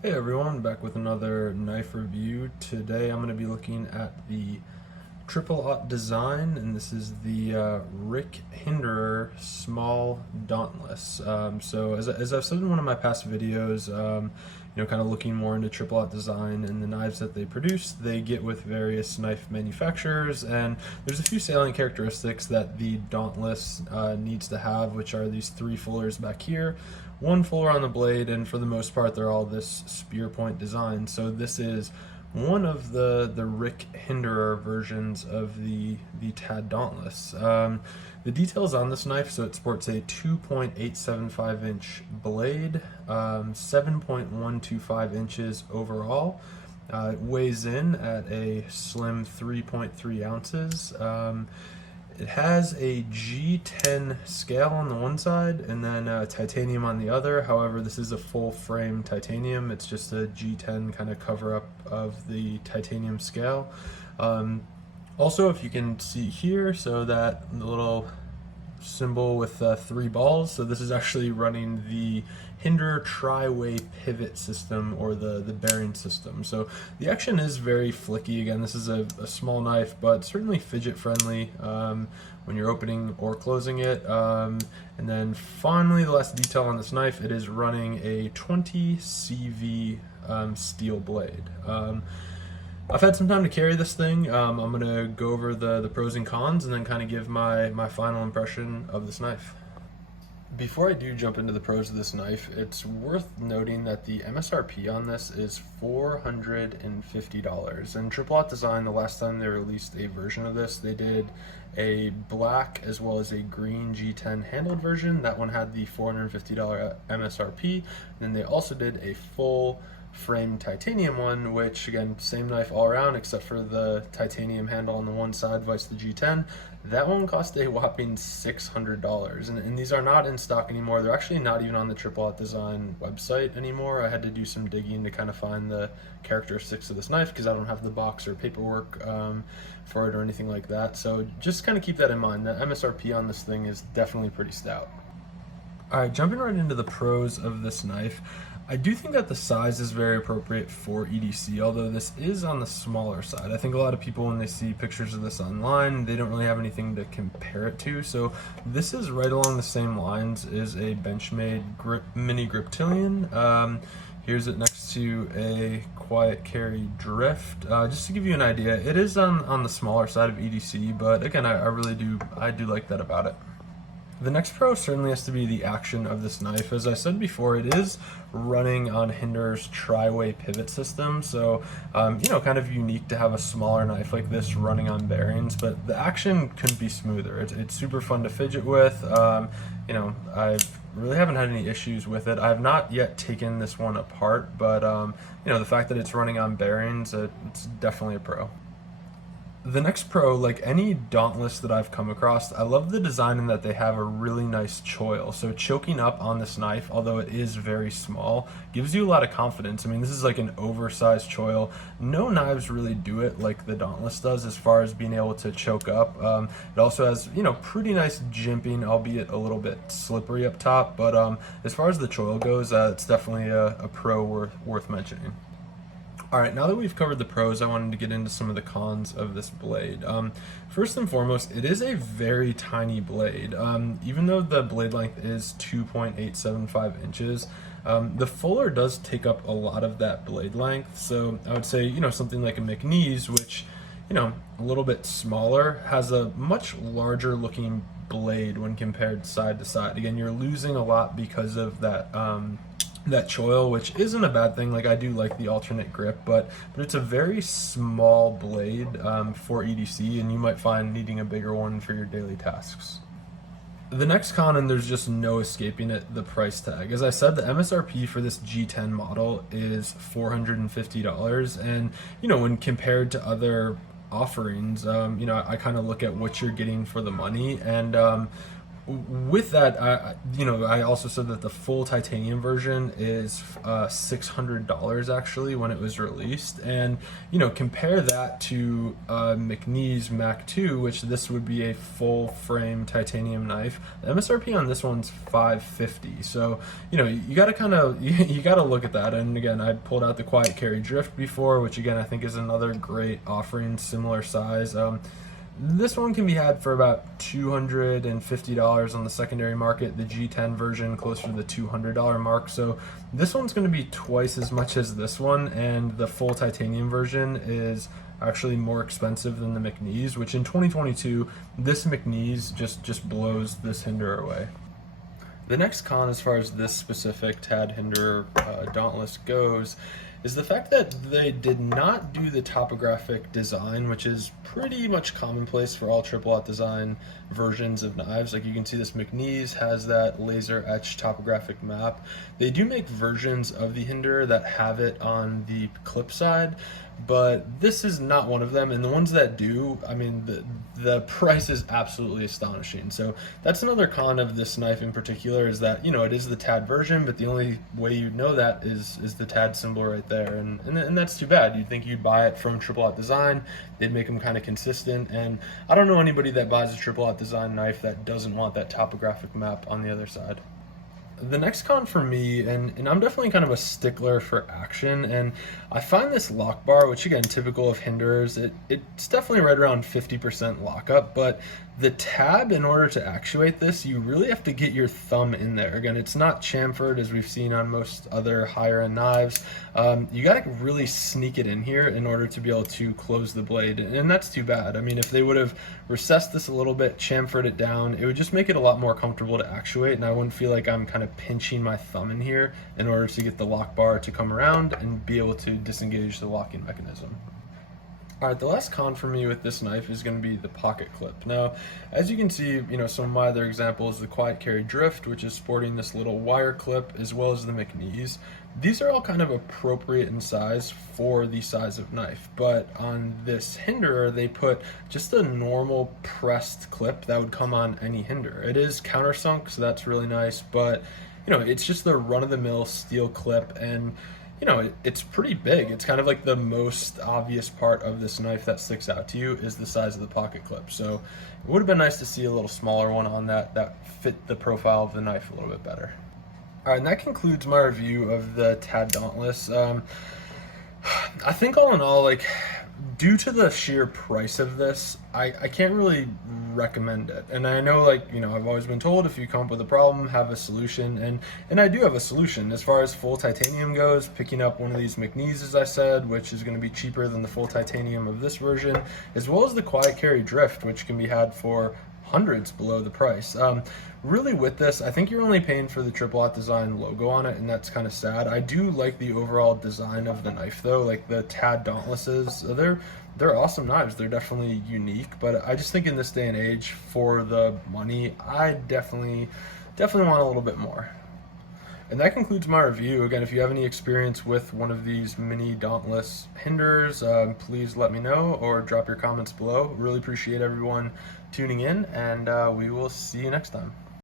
Hey everyone, back with another knife review. Today I'm going to be looking at the triple Aught Design, and this is the Rick Hinderer Small Dauntless. So as I've said in one of my past videos, kind of looking more into triple Aught Design and the knives that they produce, they get with various knife manufacturers, and there's a few salient characteristics that the Dauntless needs to have, which are these three fullers back here, one fuller on the blade, and for the most part they're all this spear point design. So this is one of the Rick Hinderer versions of the Tad Dauntless. The details on this knife, so it sports a 2.875 inch blade, 7.125 inches overall. It weighs in at a slim 3.3 ounces. It has a G10 scale on the one side and then titanium on the other. However, this is a full frame titanium. It's just a G10 kind of cover up of the titanium scale. Also, if you can see here, so that the little symbol with three balls, so this is actually running the Hinderer tri-way pivot system, or the bearing system. So the action is very flicky. Again, this is a small knife, but certainly fidget friendly when you're opening or closing it. And then finally, the last detail on this knife, it is running a 20 CV steel blade. I've had some time to carry this thing. I'm going to go over the pros and cons and then kind of give my final impression of this knife. Before I do jump into the pros of this knife, it's worth noting that the MSRP on this is $450. And Triple Aught Design, the last time they released a version of this, they did a black as well as a green G10 handled version. That one had the $450 MSRP. And then they also did a full frame titanium one, which again, same knife all around except for the titanium handle on the one side, vice the G10. That one cost a whopping $600, and these are not in stock anymore. They're actually not even on the Triple Aught Design website anymore. I had to do some digging to kind of find the characteristics of this knife because I don't have the box or paperwork for it or anything like that. So just kind of keep that in mind. The MSRP on this thing is definitely pretty stout. Alright, jumping right into the pros of this knife, I do think that the size is very appropriate for EDC, although this is on the smaller side. I think a lot of people, when they see pictures of this online, they don't really have anything to compare it to. So this is right along the same lines as a Benchmade mini Griptilian. Here's it next to a Quiet Carry Drift. Just to give you an idea, it is on the smaller side of EDC, but again, I do like that about it. The next pro certainly has to be the action of this knife. As I said before, it is running on Hinderer's tri-way pivot system, so kind of unique to have a smaller knife like this running on bearings, but the action couldn't be smoother. It's super fun to fidget with. I really haven't had any issues with it. I have not yet taken this one apart, but the fact that it's running on bearings, it's definitely a pro. The next pro, like any Dauntless that I've come across, I love the design in that they have a really nice choil. So choking up on this knife, although it is very small, gives you a lot of confidence. I mean, this is like an oversized choil. No knives really do it like the Dauntless does as far as being able to choke up. It also has, pretty nice jimping, albeit a little bit slippery up top. But as far as the choil goes, it's definitely a pro worth mentioning. Alright, now that we've covered the pros, I wanted to get into some of the cons of this blade. First and foremost, it is a very tiny blade. Even though the blade length is 2.875 inches, the fuller does take up a lot of that blade length. So I would say, something like a McNeese, which, a little bit smaller, has a much larger looking blade when compared side to side. Again, you're losing a lot because of that that choil, which isn't a bad thing. Like, I do like the alternate grip, but it's a very small blade for EDC, and you might find needing a bigger one for your daily tasks. The next con, and there's just no escaping it, the price tag. As I said, the MSRP for this G10 model is $450, and when compared to other offerings, I kind of look at what you're getting for the money, and with that, I also said that the full titanium version is $600 actually when it was released, and compare that to McNee's Mac 2, which this would be a full frame titanium knife. The MSRP on this one's $550. So you got to you got to look at that. And again, I pulled out the Quiet Carry Drift before, which again I think is another great offering, similar size. This one can be had for about $250 on the secondary market, the G10 version closer to the $200 mark. So this one's going to be twice as much as this one, and the full titanium version is actually more expensive than the McNee's, which in 2022, this McNee's just blows this Hinderer away. The next con as far as this specific TAD Hinderer Dauntless goes is the fact that they did not do the topographic design, which is pretty much commonplace for all Aught Design versions of knives. Like you can see this McNee's has that laser etched topographic map. They do make versions of the Hinderer that have it on the clip side, but this is not one of them, and the ones that do, I mean, the price is absolutely astonishing. So that's another con of this knife in particular, is that it is the TAD version, but the only way you'd know that is the TAD symbol right there, and that's too bad. You'd think you'd buy it from Aught Design, they'd make them kind of consistent, and I don't know anybody that buys a Aught Design knife that doesn't want that topographic map on the other side. The next con for me, and I'm definitely kind of a stickler for action, and I find this lock bar, which again, typical of Hinderers, it's definitely right around 50% lockup, but the tab, in order to actuate this, you really have to get your thumb in there. Again, it's not chamfered as we've seen on most other higher end knives. You gotta really sneak it in here in order to be able to close the blade, and that's too bad. I mean, if they would have recessed this a little bit, chamfered it down, it would just make it a lot more comfortable to actuate, and I wouldn't feel like I'm kind of pinching my thumb in here in order to get the lock bar to come around and be able to disengage the locking mechanism. Alright, the last con for me with this knife is going to be the pocket clip. Now, as you can see, some of my other examples, the Quiet Carry Drift, which is sporting this little wire clip, as well as the McNee's. These are all kind of appropriate in size for the size of knife, but on this Hinderer, they put just a normal pressed clip that would come on any Hinderer. It is countersunk, so that's really nice, but it's just the run-of-the-mill steel clip, and it's pretty big. It's kind of like the most obvious part of this knife that sticks out to you is the size of the pocket clip. So it would have been nice to see a little smaller one on that fit the profile of the knife a little bit better. All right, and that concludes my review of the TAD Dauntless. I think all in all, due to the sheer price of this, I can't really recommend it. And I know, I've always been told if you come up with a problem, have a solution, and I do have a solution. As far as full titanium goes, picking up one of these McNee's, as I said, which is going to be cheaper than the full titanium of this version, as well as the Quiet Carry Drift, which can be had for hundreds below the price. Really with this, I think you're only paying for the Aught Design logo on it, and that's kind of sad. I do like the overall design of the knife though, like the TAD Dauntlesses. They're awesome knives. They're definitely unique, but I just think in this day and age, for the money, I definitely want a little bit more. And that concludes my review. Again, if you have any experience with one of these mini Dauntless Hinderers, please let me know or drop your comments below. Really appreciate everyone tuning in, and we will see you next time.